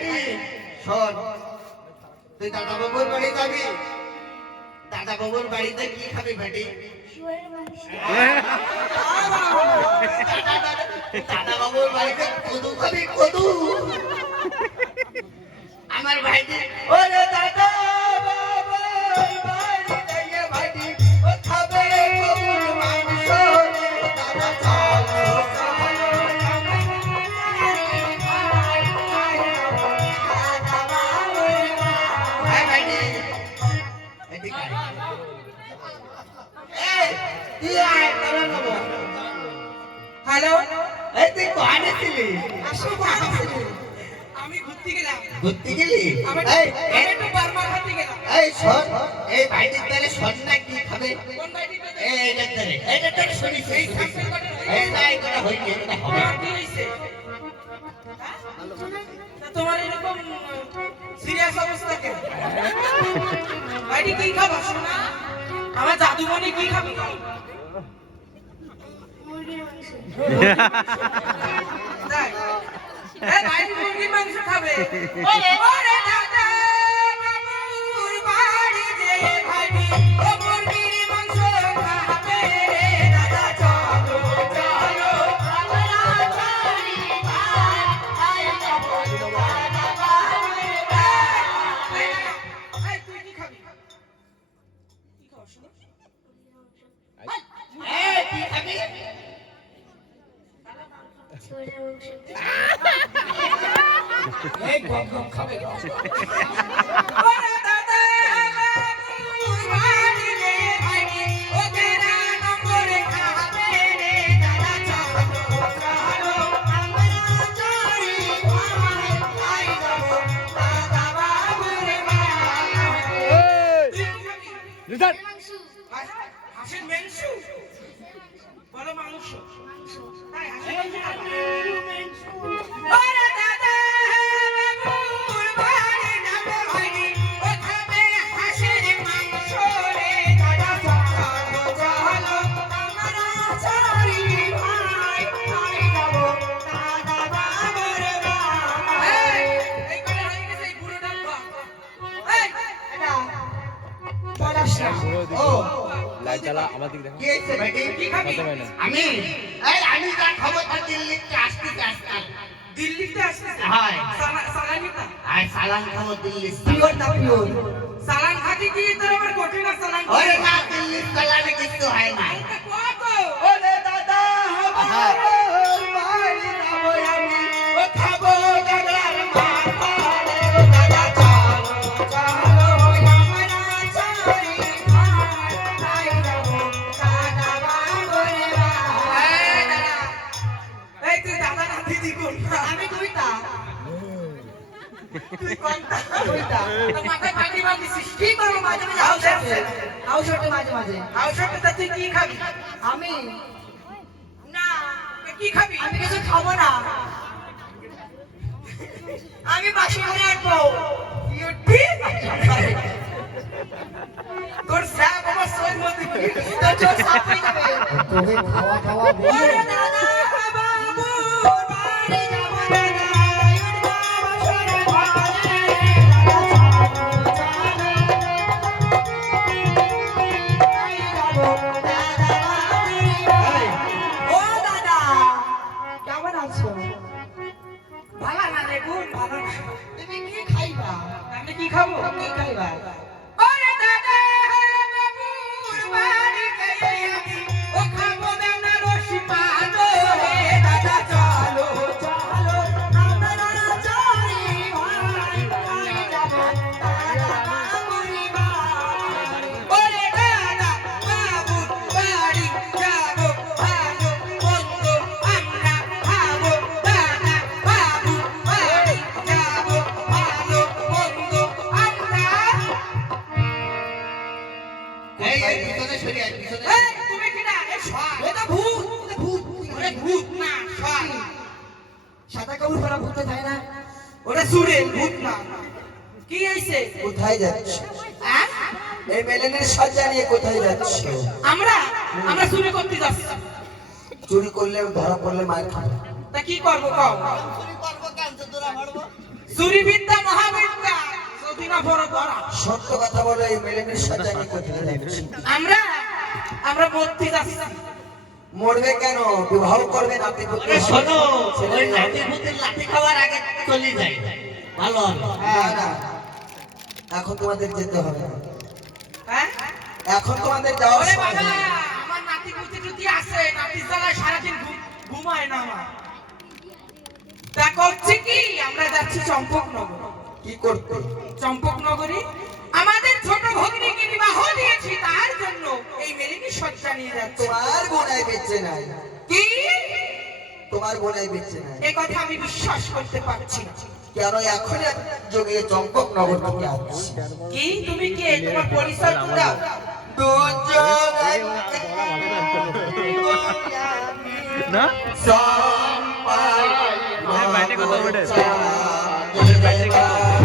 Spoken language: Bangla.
ভাইটি শোন, তুই দাদা বাবুর বাড়ি যাবি। দাদা বাবুর বাড়িতে কি খাবি ভাইটি? দাদা বাবুর বাড়িতে কদু খাবি, কদু। আমার ভাইটি ওরে দাদা বাবুর বাড়িতে গিয়ে ভাইটি ও খাবে কদুর মাংস। দাদা চলো হ্যালো, এই তুই কোয়ানে ছিলি? আমি ঘুরতে গেলাম। ঘুরতে গেলি? আমি এই একটু বারবার হাঁটতে গেলাম। এই শোন, এই ভাইটির তারে শোন না কি খাবে? কোন বাড়িতে? এইটা তারে শুনিস? এই সামনের বাড়ি। এই না, এটা হইনি, এটা হবে। কি হইছে? তা তোমার এরকম সিরিয়াস অবস্থা কেন? বাড়ি কি খাবা শোনা? আমার জাদুমণি কি খাবি? তাই? এই বাড়ি মুরগির মাংস খাবে। ওরে দাদা বাবুর বাড়ি যে ভাইটি ও মুরগির মাংস খাবে রে দাদা চলো চলো আমরা চলি ভাই যাব দাদা বাবুর বাড়ি। এই তুই কি খাবি? কি খাও শুনো? এই কি খাবি? এই গম গম খাবে। ওরে দাদা বাবুর বাড়ি রে ভাইটি ও তেরা নম্বরে খাবে রে দাদা চলো চলো আমরা চলি ভাই যাব দাদা বাবুর বাড়ি। লিডার হাসির মেনসু বলো মাংস। তাই হাসির মেনসু। ওরে দাদা বাবুর বাড়ি যাবে ভাইটি ও খাবে হাসির মাংস রে দাদা চলো চলো আমরা চলি ভাই যাব দাদা বাবুর বাড়ি। এই করে হয়ে গেছে এই বুড়ো ডাব্বা। এই এটা পলাশ না। ও লাইট জ্বালা আমার দিকে দেখো কি হইছে ভাইটি? কি খাবি? কত পাইনা আমি যা খাবো তা দিল্লিতে আসতে আসতে। দিল্লিতে আসছে। হয়। সালানিতা। আর সালান খাবো দিল্লি। পিওর না পিওর। সালান খাতি কি তোর আবার কঠিন না সালান। ওরে না, দিল্লির সালানে কিছু হয় না। কত? ওরে দাদা বাবুর বাড়ি যাবো আমি, ও খাবো ডাগলার মাথা রে। ও দাদা চলো চলো আমরা চলি ভাই যাব দাদা বাবুর বাড়ি। এই দাদা। এই তুই দাদা না দিদি কোন? আমি তুইটা। তুই কোনটা? তুইটা। তো মাথায় পাগড়ি বাঁধিছিস। কি করবো মাঝে মাঝে হাউস আছে। হাউসতে মাঝে মাঝে হাউসতে তা তুই কি খাবি? আমি না, কি খাবি? আমি কিছু খাবো না, আমি বাসি করে রাখবো। তোর স্যাপ আমার সয়ের মধ্যে কি? তোর চোখ সাফ হয়ে যাবে। তোকে খাওয়া খাওয়া ওরে দাদা বাবুর বাড়ি যাবো দাদা, বছরে ঘরে দাদা চলো চলো দাদা বাবুর বাড়ি। ও দাদা, কেমন আছো? ভালো না রে বোন, ভালো না। তুমি কি খাইবা? আমি কি খাবো? কি খাইবা? ওরে দাদা বাবুর বাড়ি গিয়ে আমি ও খাবো বেনারসি পান রে দাদা চলো চলো আমরা চলি ভাই যাবো দাদা বাবুর বাড়ি। ওরে দাদা বাবুর বাড়ি যাবো ভালো মন্দ আমরা খাবো দাদা বাবুর বাড়ি যাবো ভালো মন্দ আমরা। এই পিছনে সরে আয়, পিছনে। এই তুমি কি না এ সর এটা ভূত, এটা ভূত। ওরে ভূত না সর সাদা কাপড় পরা ভূত যায় না? ওরে সুরে ভূত না কি হইছে কোথায় যাচ্ছ? হ্যাঁ এই মেলেনের সাজা নিয়ে কোথায় যাচ্ছ? আমরা আমরা চুরি করতে যাচ্ছি। চুরি করলে ধরা পড়লে মার খাবে। তা কি করবো কও? চুরি করবো কেন? তো তোরা মারবো। চুরিবিদ্যা মহাবিদ্যা সতীনা বড় বড় সত্য কথা বলো, এই মিলেমিশে জানি কোথায় যাচ্ছি। আমরা আমরা মূর্তি যাচ্ছি মরবে কেন? বিবাহ করবে নাতি পুত্র হবে। শোনো ওই নাতি পুতির লাঠি খাওয়ার আগে চলে যাই ভালো হবে। না, না, এখন তোমাদের যেতে হবে না। হ্যাঁ এখন তোমাদের যাওয়ার ওরে সময় বাবা নেই। আমার নাতি পুতি যদি আসে নাতির জ্বালায় সারাদিন ঘুমায় না আমার তা করছি কি আমরা যাচ্ছি চম্পকনগর কি করতে? চম্পকনগরে আমাদের ছোট ভগ্নীকে বিবাহ দিয়েছি তার জন্য এই মেলিনী সজ্জা নিয়ে যাচ্ছে তোমার বোনাই বেঁচে নাই, কি তোমার বোনাই বেঁচে নাই। এই কথা আমি বিশ্বাস করতে পারছি না কেন এখন যোগে চম্পক নগর থেকে আসছি। কি তুমি কে তোমার পরিচয় তো দাও না সম্পাই ব্যাটারি কত ওঠে? চাঁদ ব্যাটারি কত?